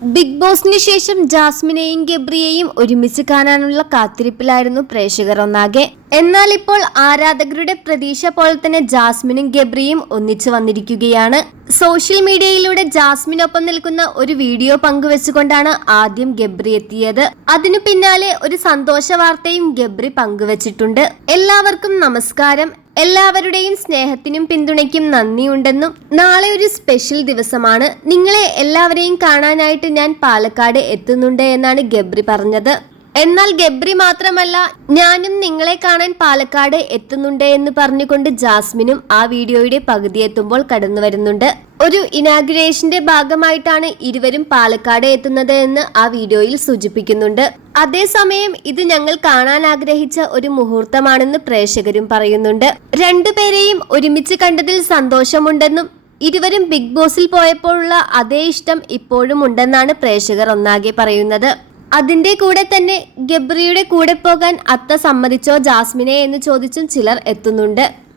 Big ബോസിന് ശേഷം ജാസ്മിനെയും ഗബ്രിയെയും ഒരുമിച്ച് കാണാനുള്ള കാത്തിരിപ്പിലായിരുന്നു പ്രേക്ഷകർ ഒന്നാകെ. എന്നാൽ ഇപ്പോൾ ആരാധകരുടെ പ്രതീക്ഷ പോലെ തന്നെ ജാസ്മിനും ഗബ്രിയും ഒന്നിച്ചു വന്നിരിക്കുകയാണ്. സോഷ്യൽ മീഡിയയിലൂടെ ജാസ്മിനൊപ്പം നിൽക്കുന്ന ഒരു വീഡിയോ പങ്കുവെച്ചുകൊണ്ടാണ് ആദ്യം ഗബ്രി എത്തിയത്. അതിനു പിന്നാലെ ഒരു സന്തോഷ വാർത്തയും ഗബ്രി പങ്കുവച്ചിട്ടുണ്ട്. എല്ലാവർക്കും നമസ്കാരം. എല്ലാവരുടെയും സ്നേഹത്തിനും പിന്തുണയ്ക്കും നന്ദിയുണ്ടെന്നും നാളെ ഒരു സ്പെഷ്യൽ ദിവസമാണ്. നിങ്ങളെ എല്ലാവരെയും കാണാനായിട്ട് ഞാൻ പാലക്കാട് എത്തുന്നുണ്ട് എന്നാണ് ഗബ്രി പറഞ്ഞത്. എന്നാൽ ഗബ്രി മാത്രമല്ല ഞാനും നിങ്ങളെ കാണാൻ പാലക്കാട് എത്തുന്നുണ്ട് എന്ന് പറഞ്ഞുകൊണ്ട് ജാസ്മിനും ആ വീഡിയോയുടെ പകുതി എത്തുമ്പോൾ കടന്നു വരുന്നുണ്ട്. ഒരു ഇനാഗുറേഷന്റെ ഭാഗമായിട്ടാണ് ഇരുവരും പാലക്കാട് എത്തുന്നത് എന്ന് ആ വീഡിയോയിൽ സൂചിപ്പിക്കുന്നുണ്ട്. അതേസമയം ഇത് ഞങ്ങൾ കാണാൻ ആഗ്രഹിച്ച ഒരു മുഹൂർത്തമാണെന്ന് പ്രേക്ഷകരും പറയുന്നുണ്ട്. രണ്ടുപേരെയും ഒരുമിച്ച് കണ്ടതിൽ സന്തോഷമുണ്ടെന്നും ഇരുവരും ബിഗ് ബോസിൽ പോയപ്പോഴുള്ള അതേ ഇഷ്ടം ഇപ്പോഴും ഉണ്ടെന്നാണ് പ്രേക്ഷകർ ഒന്നാകെ പറയുന്നത്. അതിന്റെ കൂടെ തന്നെ ഗബ്രിയുടെ കൂടെ പോകാൻ അത്ത സമ്മതിച്ചോ ജാസ്മിനെ എന്ന് ചോദിച്ചും ചിലർ എത്തുന്നുണ്ട്.